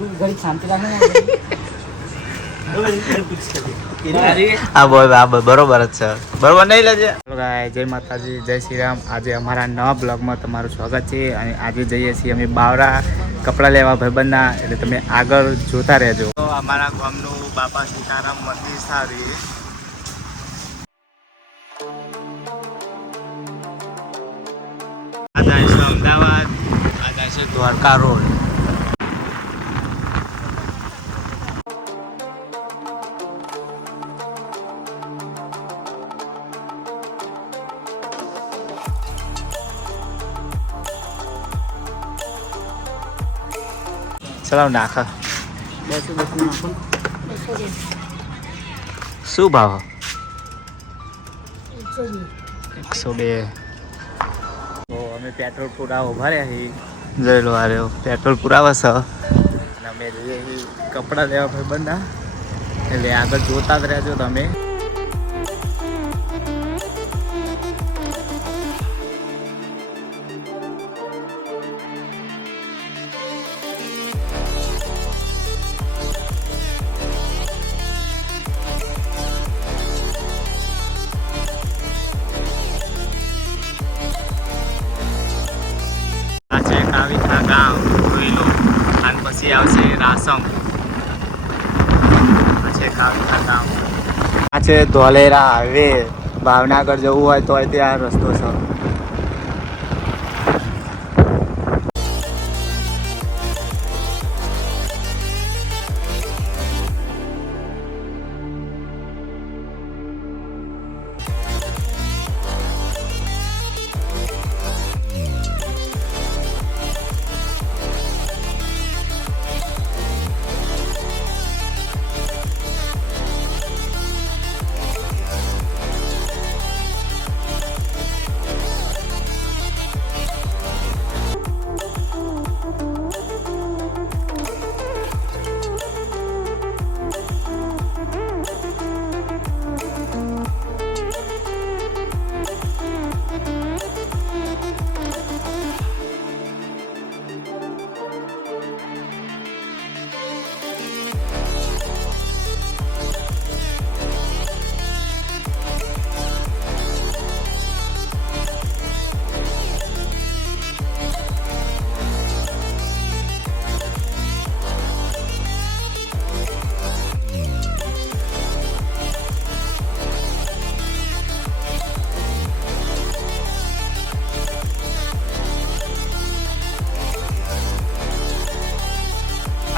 ઘડી શાંતિ રાખે હા બોલ હા બરોબર જ છે બરોબર નહીં લેજે જય માતાજી જય શ્રી રામ આજે અમારા નવા બ્લોગમાં તમારું સ્વાગત છે અને આજે જઈએ છીએ અમે બાવરા કપડાં લેવા ભાઈબંધના એટલે તમે આગળ જોતા રહેજો તો અમારા ગામનું બાપા સીતારામ મંદિર સારી આ જાય છે અમદાવાદ આ જાય છે દ્વારકા રોડ ચલાવ નાખા શું ભાવ 102 તો અમે પેટ્રોલ પુરાવો ભર્યા છીએ જોઈ લો આ પેટ્રોલ પુરાવા છે અને અમે જઈએ કપડાં લેવા ભાઈ બંધા એટલે આગળ જોતા જ રહેજો તમે કાવિથા ગામ જોઈ લો અને પછી આવશે રાસમ પછી કાવિથા ગામ આ છે ધોલેરા હાઈવે ભાવનગર જવું હોય તો ત્યાં રસ્તો છે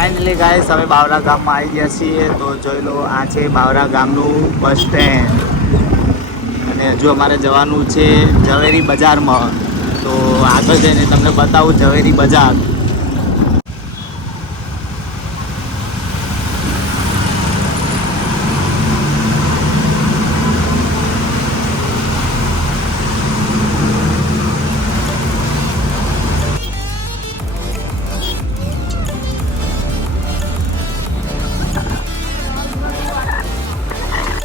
ફાઇનલી ગાઈસ અમે બાવરા ગામમાં આવી ગયા છીએ તો જોઈ લો આ છે બાવરા ગામનું બસ સ્ટેન્ડ અને હજુ અમારે જવાનું છે ઝવેરી બજારમાં તો આગળ જઈને તમને બતાવું ઝવેરી બજાર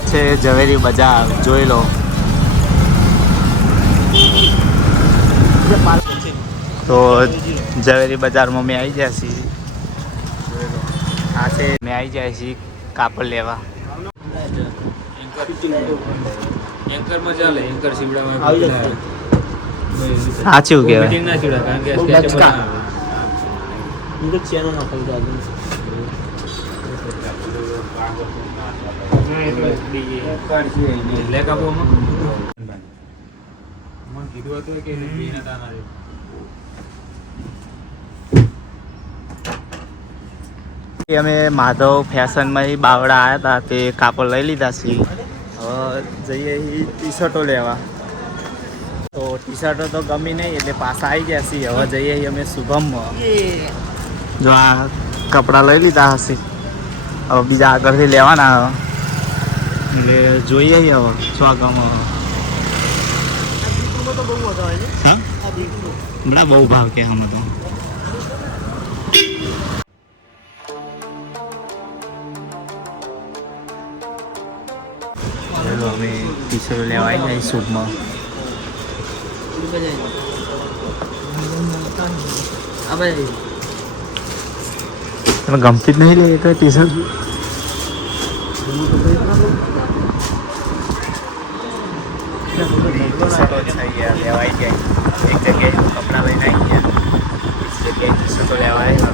છે ઝવેરી બજાર જોઈ લો તો ઝવેરી બજારમાં મેં આવી ગયા છીએ જોઈ લો આ છે મેં આવી જાય છીએ કાપડ લેવા સાચું કહેવાય અમે માધવ ફેશનમાં બાવડા આવ્યા હતા તે કાપડ લઈ લીધા છે હવે જઈએ ટી શર્ટો લેવા તો ટી શર્ટો તો ગમી નહીં એટલે પાછા આવી ગયા છીએ હવે જઈએ અમે શુભમમાં જો આ કપડાં લઈ લીધા હશે હવે બીજા આગળથી લેવાના એટલે જોઈએ હવે શું ગમે હા હમણાં બહુ ભાવ કે આમાં તો ચલો અમે ટી શર્ટ લેવા આવી જાય શુભમાં તને ગમતી જ નહીં લે તો ટી શર્ટ. ટી-શર્ટો થઈ ગયા લેવાઈ ગયા. એક જગ્યાએ કપડાં લઈને આવી ગયા, બીજી જગ્યાએ ટી-શર્ટો લેવા આવ્યા.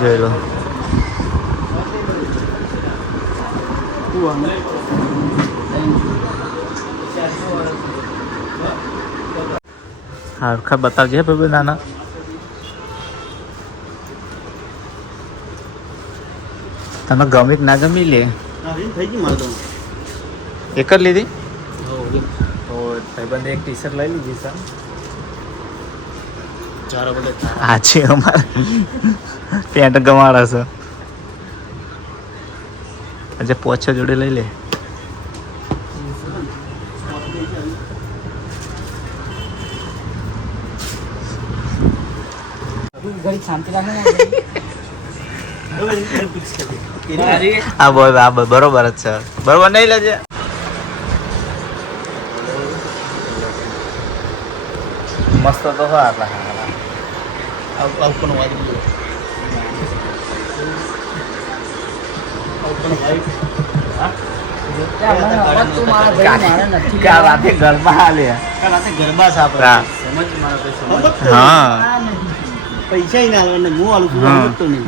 જોઈ લો. હરખા બતાવજે ભાઈ નાના. તને ગમી કે ના ગમી લે. એક જ લીધી તો ભાઈબંધે એક ટી શર્ટ લઈ લીધી સર. હા છે અમારે પેન્ટ ગમાડા છે. આજે પોછો જોડે લઈ લે. હા બોલ, હા બરોબર જ છે. બરોબર નહીં લેજે. મસ્ત તો હા આટલા રાતે ગરબા હાલે. હા પૈસા ના આવે હું આલું છું નહીં.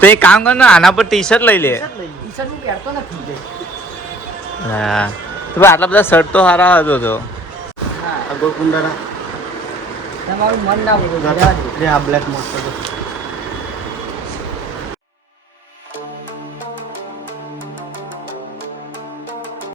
તો એક કામ કર ને, આના પર ટી શર્ટ લઈ લે. ટી-શર્ટ હું પહેરતો નથી. હા તો આટલા બધા શર્ટ તો સારા હતો તો. તમારું મન ના બોલો. બ્લેક મસ્ત